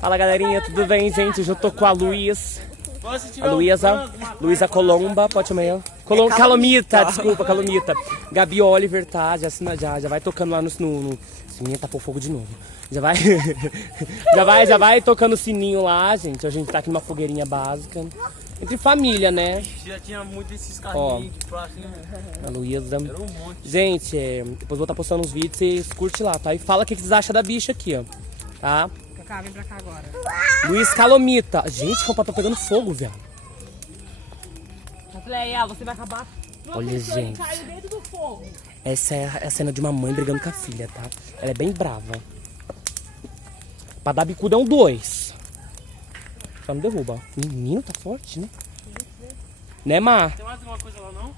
Fala galerinha, tudo bem, gente? Hoje eu tô com a Luísa, Luísa Colomba, pode chamar ela? Calomita, desculpa, Calomita. Gabi Oliver, tá? Já vai tocando lá no sininho, tapou fogo de novo. Já vai tocando o sininho lá, gente. A gente tá aqui numa fogueirinha básica. Entre família, né? Já tinha muito esses carrinhos de plástico. A Luísa. Era um monte. Gente, depois vou estar postando uns vídeos, vocês curtem lá, tá? E fala o que vocês acham da bicha aqui, ó. Tá? Cacá, vem pra cá agora. Luiz Calomita. Gente, que o papai tá pegando fogo, velho. Eu falei, você vai acabar. Olha, gente. Caiu dentro do fogo. Essa é a cena de uma mãe brigando com a filha, tá? Ela é bem brava. Pra dar bicuda é um 2. Só não derruba. Menino, tá forte, né? Né, Mar? Tem mais alguma coisa lá não?